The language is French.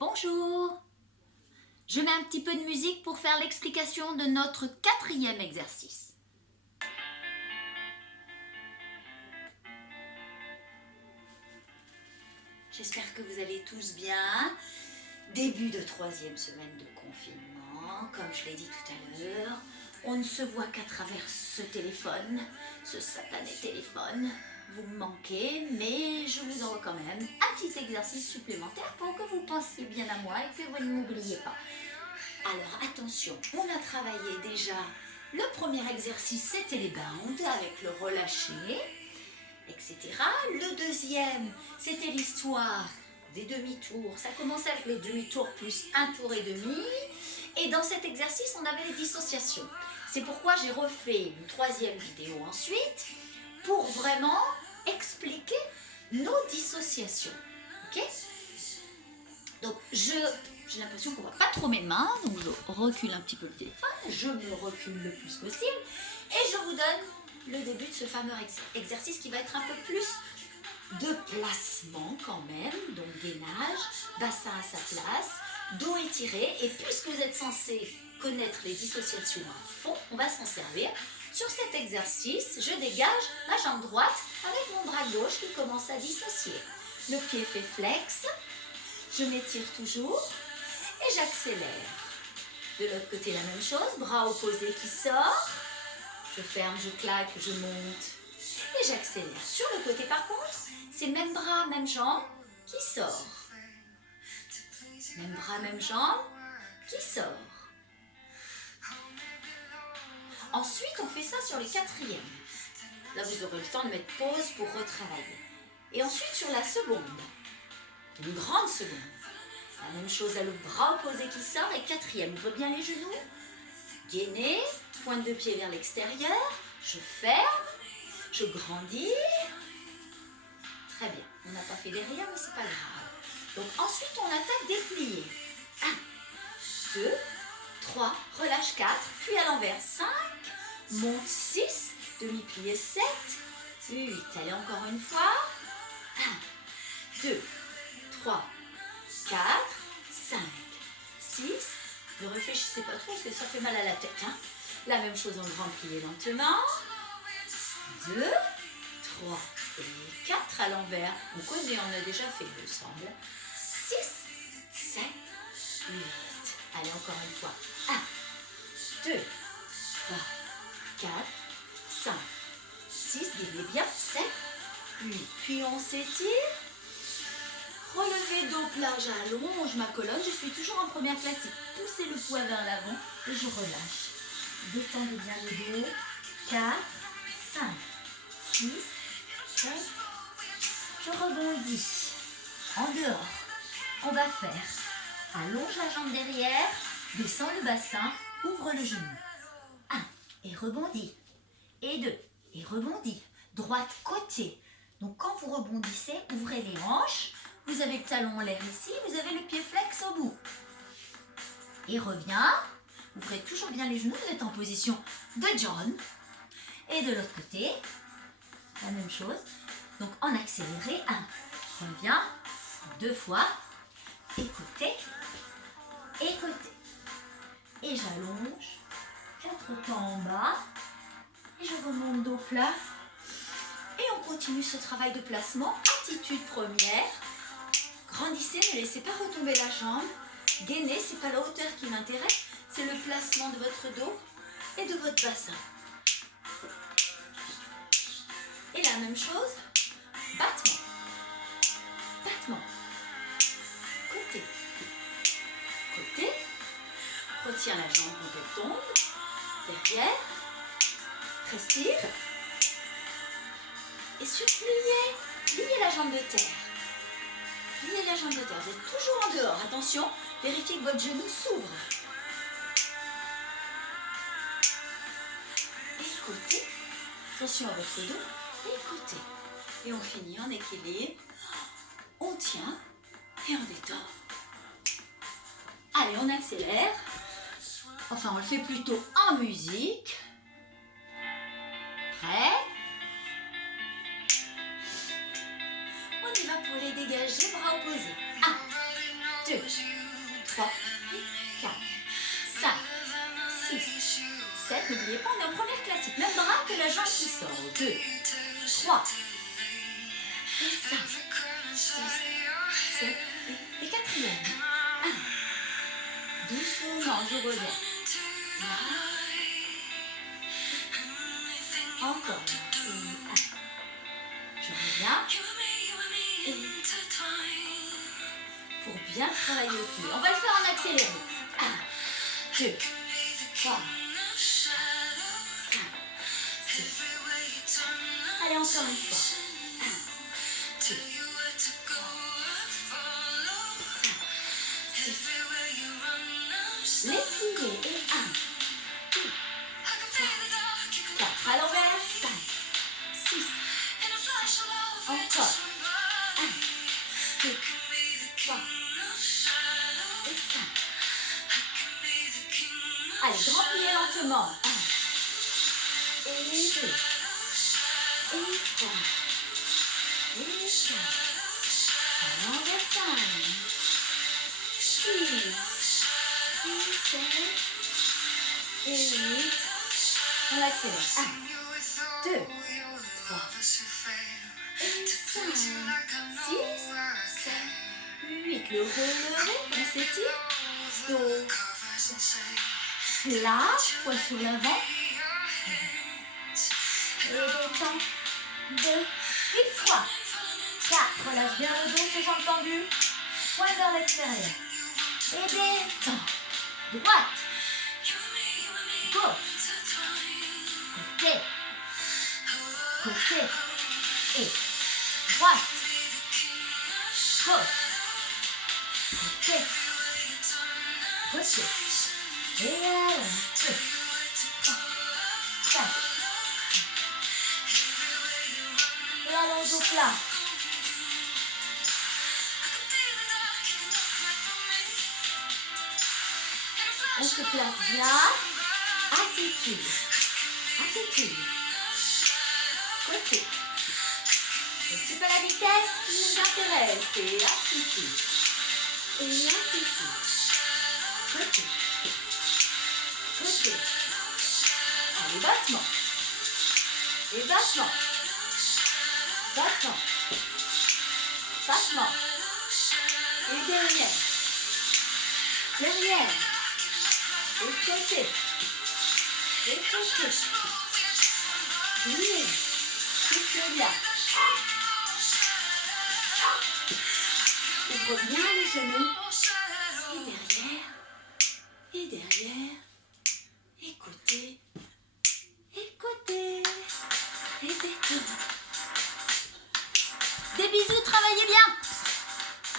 Bonjour. Je mets un petit peu de musique pour faire l'explication de notre 4e exercice. J'espère que vous allez tous bien. Début de 3e semaine de confinement. Comme je l'ai dit tout à l'heure, on ne se voit qu'à travers ce téléphone, ce satané téléphone. Vous me manquez, mais je vous envoie quand même un petit exercice supplémentaire pour que vous pensiez bien à moi et que vous ne m'oubliez pas. Alors attention, on a travaillé déjà, le premier exercice c'était les bounds avec le relâché, etc. Le deuxième c'était l'histoire des demi-tours. Ça commençait avec les demi-tours plus un tour et demi. Et dans cet exercice on avait les dissociations. C'est pourquoi j'ai refait une 3e vidéo ensuite pour vraiment expliquer nos dissociations. Ok ? Donc j'ai l'impression qu'on ne voit pas trop mes mains, donc je recule un petit peu le téléphone, je me recule le plus possible et je vous donne le début de ce fameux exercice qui va être un peu plus de placement quand même, donc gainage, bassin à sa place, dos étiré, et puisque vous êtes censé connaître les dissociations à fond, on va s'en servir. Sur cet exercice, je dégage ma jambe droite avec mon bras gauche qui commence à dissocier. Le pied fait flex, je m'étire toujours et j'accélère. De l'autre côté, la même chose, bras opposé qui sort, je ferme, je claque, je monte et j'accélère. Sur le côté par contre, c'est même bras, même jambe qui sort. Même bras, même jambe qui sort. Ensuite, on fait ça sur les 4e. Là, vous aurez le temps de mettre pause pour retravailler. Et ensuite, sur la seconde, une grande seconde. La même chose à l'autre, bras opposé qui sort. Et 4e, ouvre bien les genoux. Gainez, pointe de pied vers l'extérieur. Je ferme, je grandis. Très bien, on n'a pas fait derrière, mais c'est pas grave. Donc ensuite, on attaque déplié. 1, 2, 3, relâche 4, puis à l'envers 5, monte 6, demi-plié 7, 8, allez encore une fois. 1, 2, 3, 4, 5, 6, ne réfléchissez pas trop parce que ça fait mal à la tête. La même chose en grand plié lentement. 2, 3 et 4 à l'envers. On connaît, on a déjà fait, il me semble. 6, 7, 8. Allez, encore une fois. 1, 2, 3, 4, 5, 6. Gagnez bien. 7, 8. Puis on s'étire. Relevez dos plat, j'allonge ma colonne. Je suis toujours en première classique. Poussez le poids vers l'avant et je relâche. Détendez bien le dos. 4, 5, 6, 7. Je rebondis. En dehors, on va faire allonge la jambe derrière, descend le bassin, ouvre le genou. 1 et rebondis. Et 2 et rebondis. Droite côté. Donc quand vous rebondissez, ouvrez les hanches. Vous avez le talon en l'air ici, vous avez le pied flex au bout. Et reviens. Ouvrez toujours bien les genoux, vous êtes en position de John. Et de l'autre côté, la même chose. Donc en accéléré, 1. Reviens. 2 fois. Écoutez. Écoutez. Et j'allonge. 4 temps en bas. Et je remonte dos plat. Et on continue ce travail de placement. Attitude première. Grandissez, ne laissez pas retomber la jambe. Gainez, ce n'est pas la hauteur qui m'intéresse, c'est le placement de votre dos et de votre bassin. Et la même chose, battement. Battement. Côté. Côté. Retiens la jambe quand elle tombe. Derrière. Respire. Et surpliez. Pliez la jambe de terre. Pliez la jambe de terre. Vous êtes toujours en dehors. Attention, vérifiez que votre genou s'ouvre. Écoutez. Attention à votre dos. Écoutez. Et on finit en équilibre. On tient et on détend. Allez, on accélère. Enfin, on le fait plutôt en musique. Prêt ? On y va pour les dégager, bras opposés. 1, 2, je reviens. Là. Encore là. Et 1. Je reviens. Et pour bien travailler le pied. On va le faire en accéléré. 1, 2, 3, 5, 6. Allez, encore une fois. 1, 2, 3, 5, 6. Les pliés. Et 1, 2, 3, 4. À l'envers. 5, 6. Encore. 1, 2, 3 et 5. Allez, grand plié lentement. 1 et 2 et 3 et 4. À l'envers. 5, 6 et 7 et 8. On accélère. 1, 2, 3 et 5, 6, 7, 8. Le relevé, on s'étire. Dos plat, poids sur l'avant. Et détend. 2 et 3. 4. Relâche bien le dos, ses jambes tendues. Poing vers l'extérieur. Et détend. Droite. Gauche. Côté. Côté. Et droite. Gauche. Côté. Côté. Et 1, 2, 3, 4. Et allons au plat. On se place bien. Attitude. Attitude. Côté. Un petit peu la vitesse qui nous intéresse. Et attitude. Et attitude. Côté. Côté. Allez, battement. Et battement. Battement. Battement. Et derrière. Derrière. Et côté. Et côté. Oui. Souffle bien. Ouvre bien les genoux. Et derrière. Et derrière. Et côté. Et côté. Et détends. Des bisous, travaillez bien.